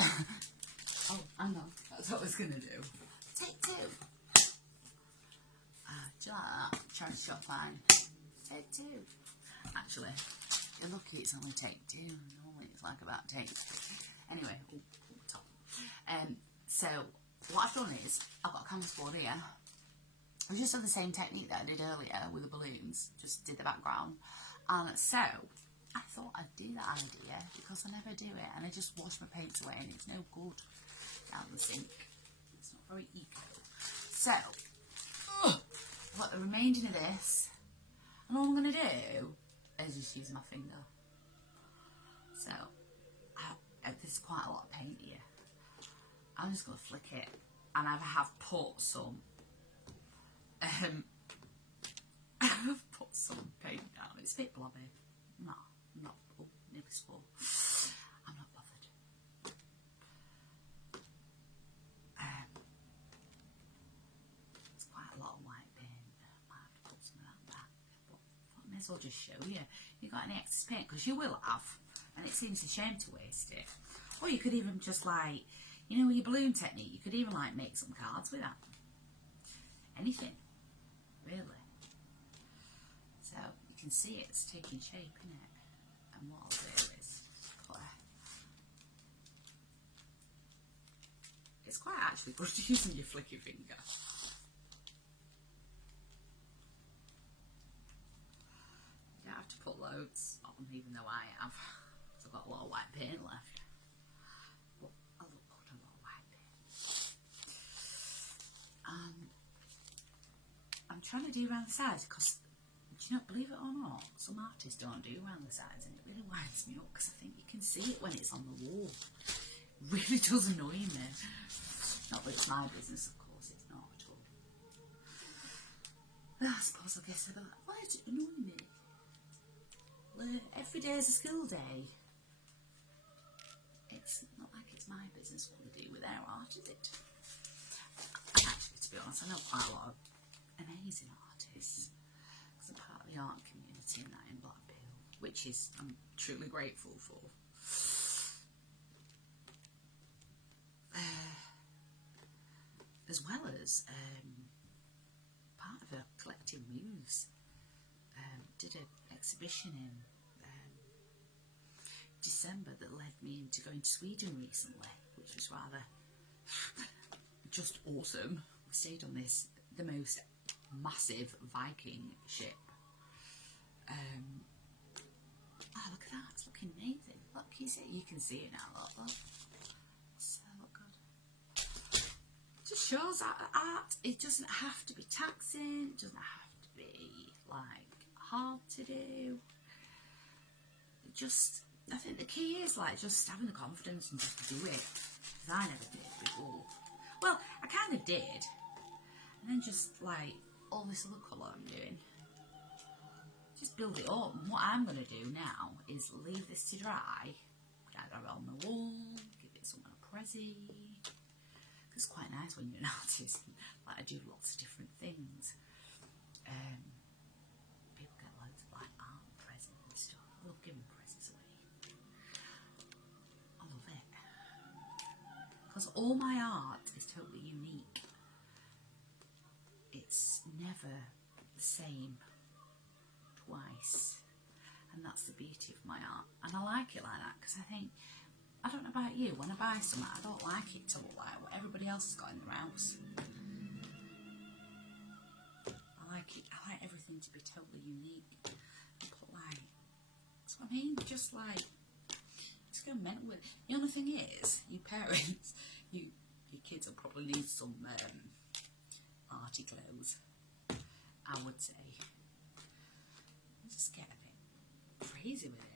Oh, hang on. That's what I was going to do. Take 2. Do you like that? Trying to shop line. Take 2. Actually, you're lucky it's only take 2. Normally it's like about take 3. Anyway, top. So, what I've done is, I've got a canvas board here. I just done the same technique that I did earlier with the balloons. Just did the background. And so, I thought I'd do that idea because I never do it. And I just wash my paints away and it's no good down the sink. It's not very eco. So, I've got the remainder of this. And all I'm going to do is just use my finger. So, there's quite a lot of paint here. I'm just going to flick it. And I have put some I've put some paint down. It's a bit blobby. No, I'm not. Oh, nearly swore. I'm not bothered. It's quite a lot of white paint. I might have to put some of that back. But I may as well just show you. You got any excess paint? Because you will have. And it seems a shame to waste it. Or you could even just like, you know, with your balloon technique, you could even like make some cards with that. Anything. Really. So you can see it's taking shape, isn't it? And what I'll do is put it's quite actually good using your flicky finger. You don't have to put loads on, even though I have. So I've got a lot of white paint left. But I love putting a lot of white paint. I'm trying to do around the sides because, do you not believe it or not, some artists don't do around the sides and it really winds me up because I think you can see it when it's on the wall. It really does annoy me. Not that it's my business, of course, it's not at all. But I suppose I guess I'd be like, why does it annoy me? Well, every day is a school day. It's not like it's my business what they do with their art, is it? And actually, to be honest, I know quite a lot of amazing artists because I'm part of the art community and that in Blackpool, which is I'm truly grateful for. As well as part of a collective moves, did an exhibition in December that led me into going to Sweden recently, which was rather just awesome. We stayed on the most massive Viking ship. Oh, look at that, it's looking amazing. Look, you can see it now, look. So good. Just shows that art, it doesn't have to be taxing, it doesn't have to be like hard to do. Just, I think the key is like just having the confidence and just do it. Because I never did before. Well, I kind of did. And then just like all this other colour I'm doing, just build it up. And what I'm going to do now is leave this to dry, put it on the wall, give it someone a prezi. It's quite nice when you're an artist. Like I do lots of different things. People get loads of like art presents and stuff. I love giving presents away. I love it. Because all my art is totally unique. It's never the same twice. And that's the beauty of my art. And I like it like that because I think, I don't know about you, when I buy something, I don't like it to look like what everybody else has got in their house. I like everything to be totally unique. And put like, that's what I mean, just go mental with it. The only thing is, you parents, your kids will probably need some arty clothes, I would say. Just get a bit crazy with it.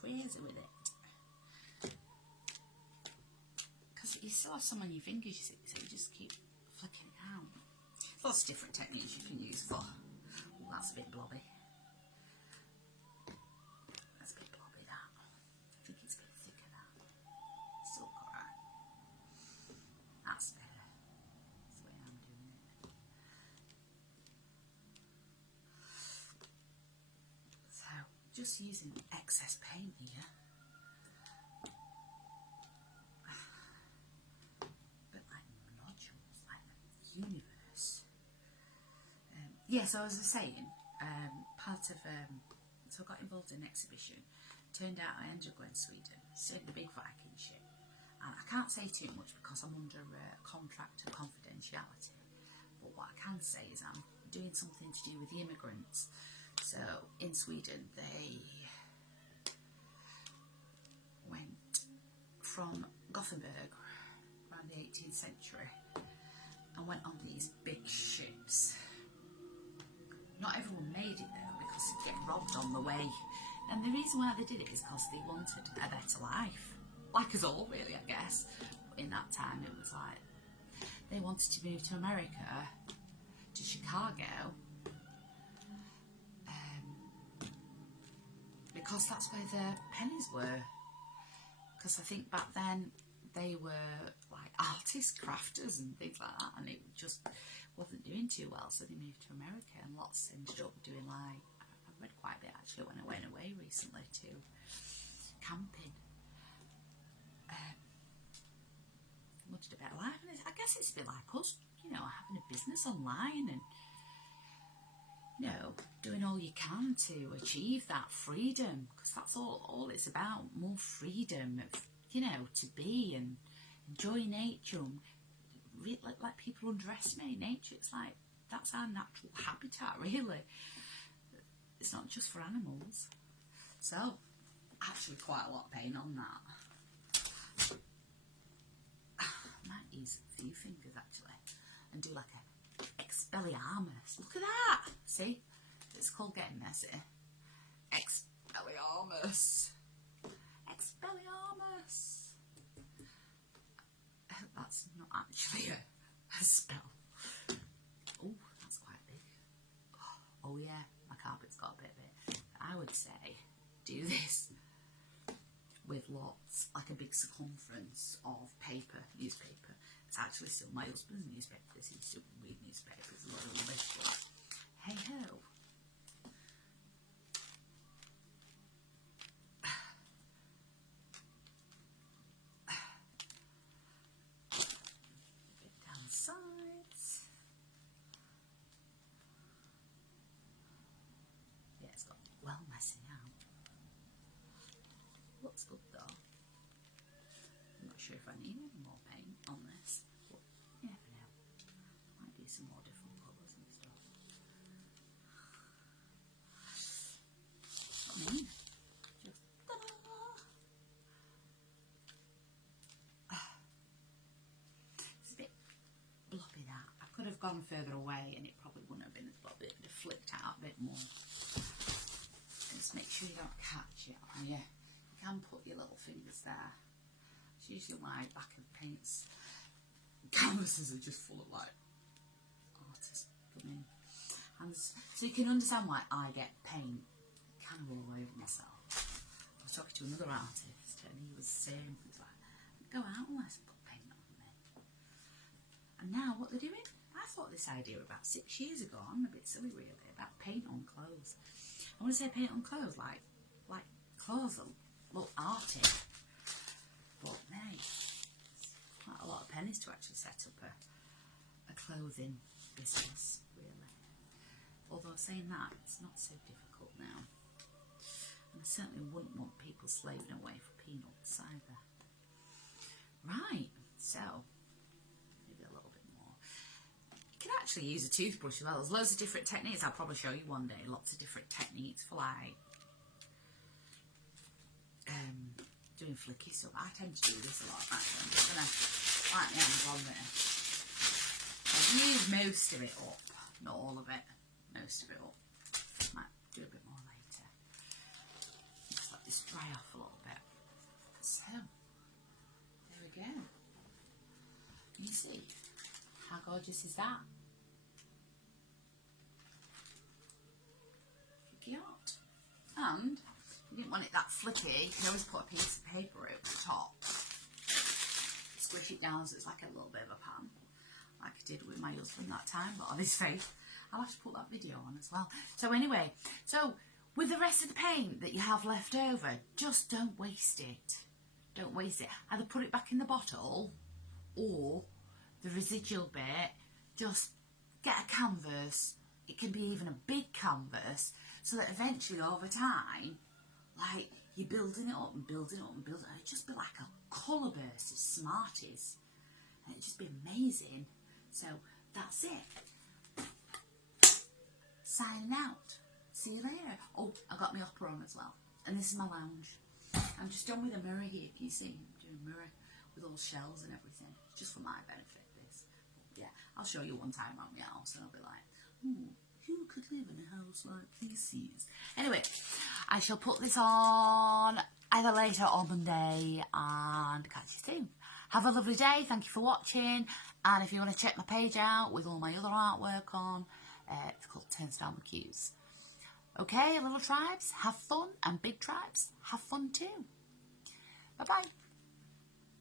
Crazy with it, because you still have some on your fingers, you see, so you just keep flicking it out. There's lots of different techniques you can use for. Oh, that's a bit blobby. That's a bit blobby, that. I think it's a bit thicker, that. Still alright. That's better. That's the way I'm doing it. So, just using excess paint here. yeah, so as I was saying, part of so I got involved in an exhibition. Turned out I ended up going to Sweden, stayed in the big Viking ship, and I can't say too much because I'm under contract of confidentiality. But what I can say is I'm doing something to do with the immigrants. So in Sweden, they went from Gothenburg around the 18th century and went on these big ships. Not everyone made it though because they'd get robbed on the way. And the reason why they did it is because they wanted a better life. Like us all really, I guess. But in that time it was like they wanted to move to America, to Chicago, because that's where the pennies were. Because I think back then they were like artists, crafters and things like that, and it just wasn't doing too well, so they moved to America, and lots ended up doing, like, I read quite a bit actually when I went away recently to camping. Wanted a better life, and I guess it's a bit like us, you know, having a business online and, you know, doing all you can to achieve that freedom, because that's all it's about, more freedom, you know, to be and enjoy nature. And like people underestimate nature. It's like that's our natural habitat, really. It's not just for animals. So actually quite a lot of pain on that. I might use a few fingers actually and do like a Expelliarmus. Look at that. See, it's called getting messy. Expelliarmus. Expelliarmus. That's not actually a spell. Oh, that's quite big. Oh yeah, my carpet's got a bit of it. I would say do this with lots, like a big circumference of paper, newspaper. It's actually still my husband's newspaper. This is still read newspapers, a lot of rubbish, but hey ho. Looks good though. I'm not sure if I need any more paint on this, but you never know. Might do some more different colours and stuff. I mean, just ta-da! It's a bit bloppy that. I could have gone further away and it probably wouldn't have been as bloppy. It would have flicked out a bit more. Just make sure you don't catch it, are you? You can put your little fingers there. It's usually my back of paints. Canvases are just full of like artists coming. And so you can understand why I get paint kind of all over myself. I was talking to another artist and he was saying, he was like, go out and let's put paint on me. And now what they're doing? I thought this idea about 6 years ago. I'm a bit silly really about paint on clothes. I want to say paint on clothes like clothes are look arty, but mate, it's quite a lot of pennies to actually set up a clothing business, really. Although saying that, it's not so difficult now, and I certainly wouldn't want people slaving away for peanuts either. Right, so maybe a little bit more. You can actually use a toothbrush as well. There's loads of different techniques. I'll probably show you one day. Lots of different techniques for like doing flicky stuff. I tend to do this a lot actually. I'm just going to wipe my hands on this. I've used most of it up, not all of it, most of it up. Might do a bit more later. Just let this dry off a little bit. So, there we go. Can you see? How gorgeous is that? Flicky art. And you didn't want it that flicky, you can always put a piece of paper over the top. Squish it down so it's like a little bit of a pan, like I did with my husband that time, but on his face. I'll have to put that video on as well. So anyway, so with the rest of the paint that you have left over, just don't waste it. Don't waste it. Either put it back in the bottle, or the residual bit, just get a canvas, it can be even a big canvas, so that eventually over time, like, you're building it up and building it up and building it up. It'd just be like a colour burst of Smarties. And it'd just be amazing. So that's it. Signing out. See you later. Oh, I got my opera on as well. And this is my lounge. I'm just done with a mirror here. Can you see? I'm doing a mirror with all shells and everything. It's just for my benefit, this. Yeah, I'll show you one time around my house and I'll be like, who could live in a house like this is? Anyway, I shall put this on either later or Monday and catch you soon. Have a lovely day. Thank you for watching. And if you want to check my page out with all my other artwork on, it's called Turnstyle Mcqs. Okay, little tribes, have fun. And big tribes, have fun too. Bye-bye.